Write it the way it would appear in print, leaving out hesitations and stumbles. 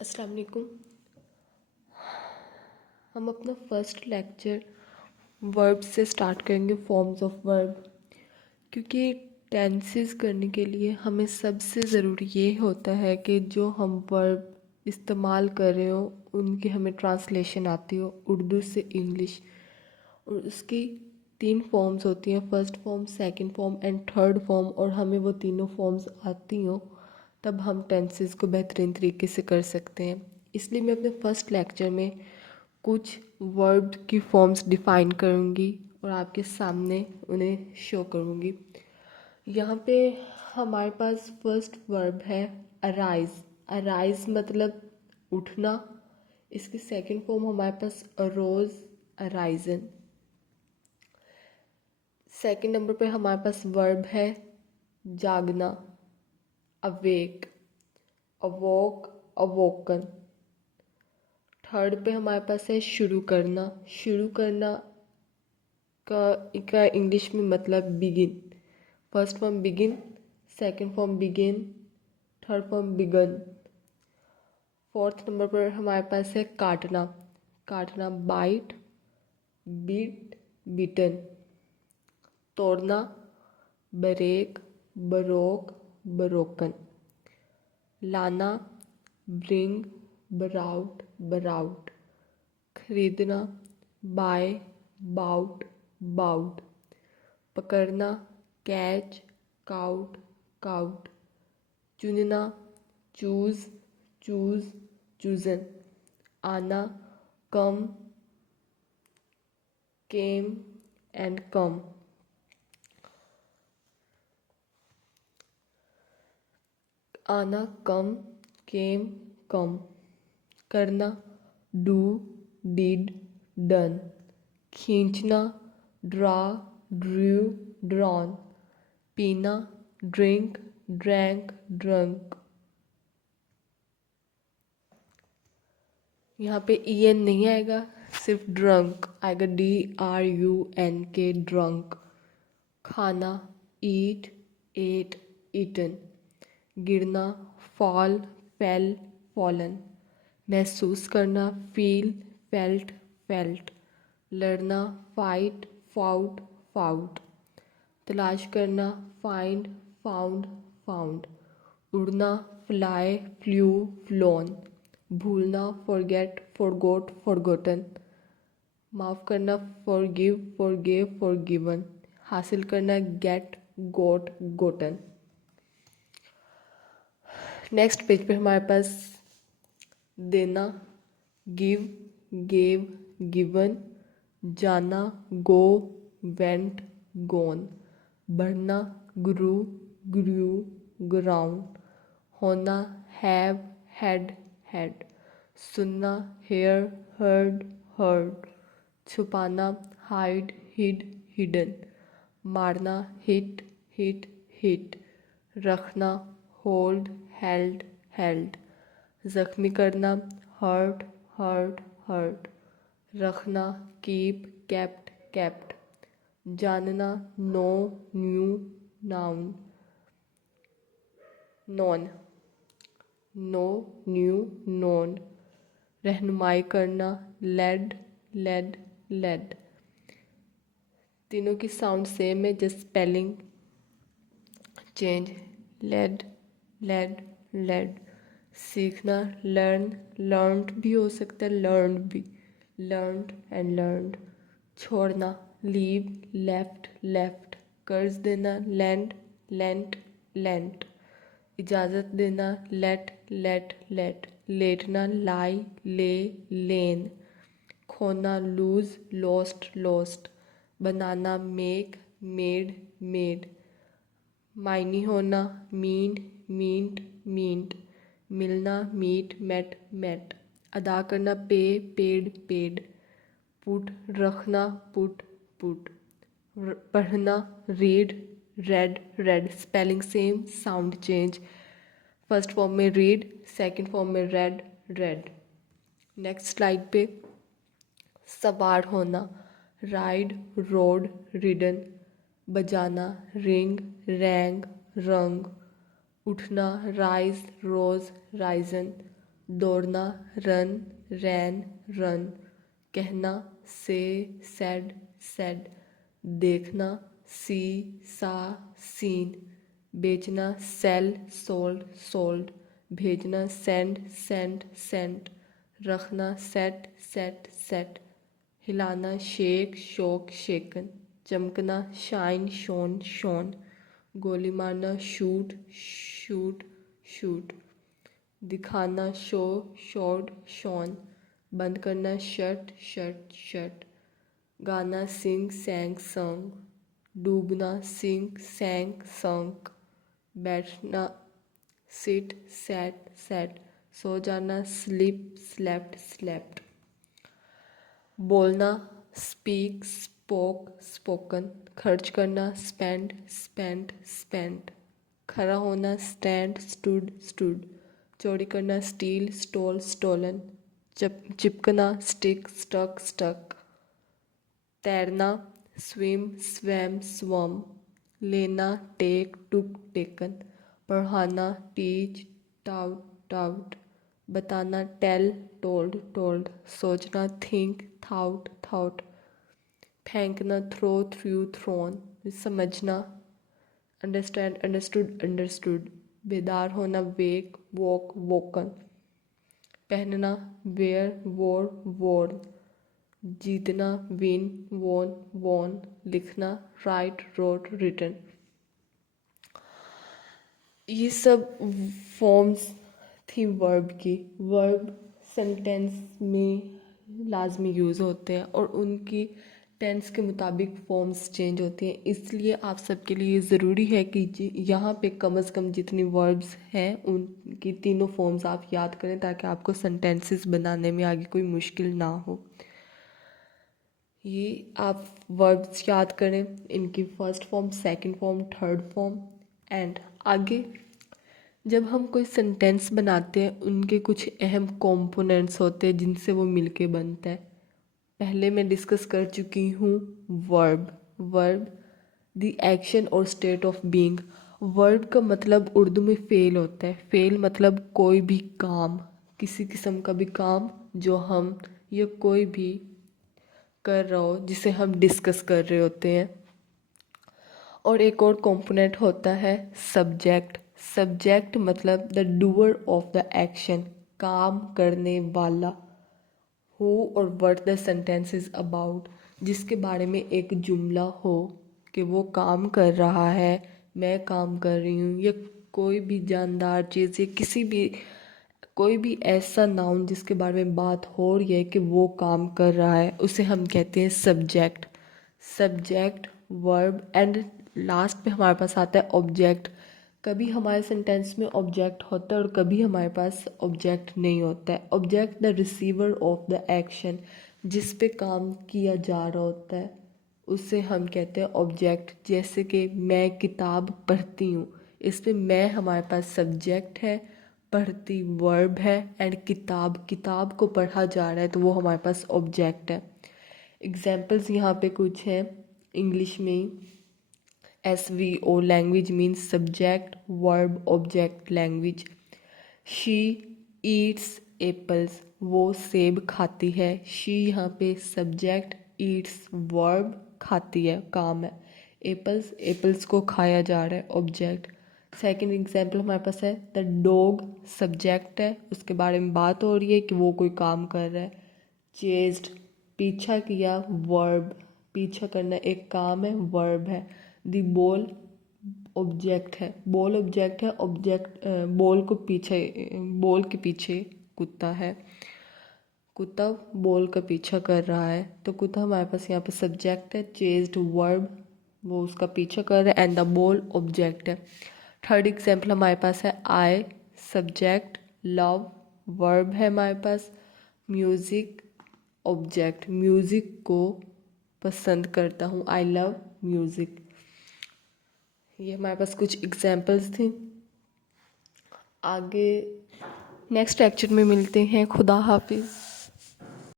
अस्सलाम वालेकुम। हम अपना फर्स्ट लेक्चर वर्ब से स्टार्ट करेंगे, फॉर्म्स ऑफ वर्ब। क्योंकि टेंसेस करने के लिए हमें सबसे ज़रूरी ये होता है कि जो हम वर्ब इस्तेमाल कर रहे हो उनकी हमें ट्रांसलेशन आती हो उर्दू से इंग्लिश। और उसकी 3 फॉर्म्स होती हैं, first form, second form and third form. और हमें वो तीनों फॉर्म्स आती हो तब हम टेंसेस को बेहतरीन तरीके से कर सकते हैं। इसलिए मैं अपने फर्स्ट लेक्चर में कुछ वर्ब की फॉर्म्स डिफ़ाइन करूँगी और आपके सामने उन्हें शो करूँगी। यहाँ पे हमारे पास फर्स्ट वर्ब है अराइज। अराइज मतलब उठना। इसकी सेकंड फॉर्म हमारे पास अरोज, अराइजन। सेकंड नंबर पे हमारे पास वर्ब है जागना, अवेक, अवोक, अवोकन। थर्ड पे हमारे पास है शुरू करना। शुरू करना का इंग्लिश में मतलब begin. First form begin, second form begin, third form begun. Fourth नंबर पर हमारे पास है काटना। काटना बाइट, बीट, बीटन। तोड़ना बरेक, बरोक, बरोकन। लाना ब्रिंग, बराउट, बराउट। खरीदना बाय, बाउट, बाउट। पकड़ना कैच, काउट, काउट। चुनना चूज़, चूज़, चूज़न। आना कम, केम एंड कम। आना कम, केम, कम। करना डू, डिड, डन। खींचना ड्रा, ड्रू, ड्रॉन। पीना ड्रिंक, ड्रैंक, ड्रंक। यहाँ पे ई एन नहीं आएगा, सिर्फ ड्रंक आएगा, DRUNK, ड्रंक। खाना ईट, एट, ईटन। गिरना फॉल, फेल, फॉलन। महसूस करना फील, फेल्ट, फेल्ट। लड़ना फाइट, फाउट, फाउट। तलाश करना फाइंड, फाउंड, फाउंड। उड़ना फ्लाई, फ्लू, फ्लोन। भूलना फॉरगेट, फॉरगोट, फॉरगोटन। माफ़ करना फॉरगिव, फॉरगिव, फॉरगिवन। हासिल करना गेट, गोट, गोटन। नेक्स्ट पेज पे हमारे पास देना गिव, गेव, गिवन। जाना गो, वेंट, गोन। बढ़ना ग्रू, ग्रू, ग्राउंड। होना हैव, हैड, हैड। सुनना हेयर, हर्ड, हर्ड। छुपाना हाइड, हिड, हिडन। मारना हिट, हिट, हिट। रखना होल्ड, हेल्ड, हेल्ड। जख्मी करना हर्ट, हर्ट, हर्ट। रखना कीप, केप्ट, केप्ट। जानना know, knew, known, known. Know, knew, known. रहनुमाई करना लेड, लेड, लेड। तीनों की साउंड सेम है, just spelling change. Lead, led, led. सीखना लर्न, लर्नड भी हो सकता है, लर्नड भी, लर्नड एंड लर्नड। छोड़ना लीव, लेफ्ट, लेफ्ट। कर्ज देना लैंड, लेंट, लेंट। इजाज़त देना लेट, लेट, लेट। लेटना लाई, ले, लेन। खोना लूज, लॉस्ट, लॉस्ट। बनाना मेक, मेड, मेड। मायनी होना मीन, मींट, मींट। मिलना मीट, मेट, मेट। अदा करना पे, पेड, पेड। पुट रखना पुट, पुट। पढ़ना read, red, red. Spelling same, sound change. First form में रीड, सेकंड फॉर्म में रेड, रेड। नेक्स्ट स्लाइड पे सवार होना राइड, रोड, रिडन। बजाना रिंग, रैंग, रंग। उठना राइज, रोज, राइजन। दौड़ना, रन, रैन, रन। कहना, से, सेड, सेड। देखना, सी, सा, सीन। बेचना, सेल, सोल्ड, सोल्ड। भेजना, सेंड, सेंट, सेंट। रखना, सेट, सेट, सेट। हिलाना, शेक, शोक, शेकन। चमकना, शाइन, शोन, शोन। गोली मारना, शूट, शूट, शूट। दिखाना, शो, शोड, शोन। बंद करना, शट, शट, शट। गाना, सिंग, सैंग, संग। डूबना, सिंक, सैंक, संक। बैठना, सिट, सैट, सैट। सो जाना, स्लीप, स्लेप्ट, स्लेप्ट। बोलना, स्पीक, स्पोक, स्पोकन। खर्च करना, स्पेंड, स्पेंट, स्पेंट। खड़ा होना, स्टैंड, स्टूड, स्टूड। चोरी करना, स्टील, स्टोल, स्टोलन। चिपकना, स्टिक, स्टक, स्टक। तैरना, स्विम, स्वैम, स्वम। लेना, टेक, टुक, टेकन। पढ़ाना, टीच, टाउट, टाउट। बताना, टेल, टोल्ड, टोल्ड। सोचना, थिंक, थाउट, थाउट। फेंकना, थ्रो, थ्रू, थ्रोन। समझना, अंडरस्टैंड, अंडरस्टूड, अंडरस्टूड। बेदार होना, वेक, वॉक, वोकन। पहनना, वेयर, वोर, वोर्न। जीतना, विन, वोन, वोन। लिखना, राइट, रोट, रिटन। ये सब फॉर्म्स थी वर्ब की। वर्ब सेंटेंस में लाजमी यूज़ होते हैं और उनकी टेंस के मुताबिक फॉर्म्स चेंज होती हैं। इसलिए आप सबके लिए ज़रूरी है कि यहाँ पे कम से कम जितनी वर्ब्स हैं उनकी तीनों फॉर्म्स आप याद करें ताकि आपको सेंटेंसेस बनाने में आगे कोई मुश्किल ना हो। ये आप वर्ब्स याद करें, इनकी first form, second form, third form. And आगे जब हम कोई सेंटेंस बनाते हैं उनके कुछ अहम कंपोनेंट्स होते हैं जिनसे वो मिलके बनता है। पहले मैं डिस्कस कर चुकी हूँ वर्ब। वर्ब द एक्शन और स्टेट ऑफ बीइंग। वर्ब का मतलब उर्दू में फ़ेल होता है। फ़ेल मतलब कोई भी काम, किसी किस्म का भी काम जो हम या कोई भी कर रहा हो जिसे हम डिस्कस कर रहे होते हैं। और एक और कंपोनेंट होता है सब्जेक्ट। सब्जेक्ट मतलब the doer of the action, काम करने वाला। हु और what the sentence is about, जिसके बारे में एक जुमला हो कि वो काम कर रहा है, मैं काम कर रही हूँ, या कोई भी जानदार चीज़ या किसी भी कोई भी ऐसा नाउन जिसके बारे में बात हो रही है कि वो काम कर रहा है, उसे हम कहते हैं subject. Subject, verb and last पे हमारे पास आता है ऑब्जेक्ट। कभी हमारे सेंटेंस में ऑब्जेक्ट होता है और कभी हमारे पास ऑब्जेक्ट नहीं होता है। Object the receiver of the action, जिस पे काम किया जा रहा होता है उसे हम कहते हैं ऑब्जेक्ट। जैसे कि मैं किताब पढ़ती हूँ, इस पे मैं हमारे पास सब्जेक्ट है, पढ़ती वर्ब है एंड किताब, किताब को पढ़ा जा रहा है तो वो हमारे पास ऑब्जेक्ट है। एग्जाम्पल्स यहाँ पे कुछ हैं इंग्लिश में। SVO language means subject verb object language. She Yeats apples, वो सेब खाती है। शी यहाँ पे सब्जेक्ट, ईट्स वर्ब, खाती है काम है। एप्पल्स, एप्पल्स को खाया जा रहा है ऑब्जेक्ट। सेकंड एग्जाम्पल हमारे पास है द डॉग, सब्जेक्ट है, उसके बारे में बात हो रही है कि वो कोई काम कर रहा है। चेस्ड, पीछा किया, वर्ब, पीछा करना एक काम है, वर्ब है। द बॉल ऑब्जेक्ट है, बॉल ऑब्जेक्ट है, ऑब्जेक्ट बॉल को पीछे, बॉल के पीछे कुत्ता है, कुत्ता बॉल का पीछा कर रहा है तो कुत्ता हमारे पास यहाँ पे सब्जेक्ट है। चेस्ड वर्ब, वो उसका पीछा कर रहा है एंड द बॉल ऑब्जेक्ट है। थर्ड एग्जाम्पल हमारे पास है आई, सब्जेक्ट, लव वर्ब है हमारे पास। म्यूज़िक ऑब्जेक्ट, म्यूज़िक को पसंद करता हूँ, आई लव म्यूज़िक। ये हमारे पास कुछ एग्जाम्पल्स थे। आगे नेक्स्ट लेक्चर में मिलते हैं। खुदा हाफिज़।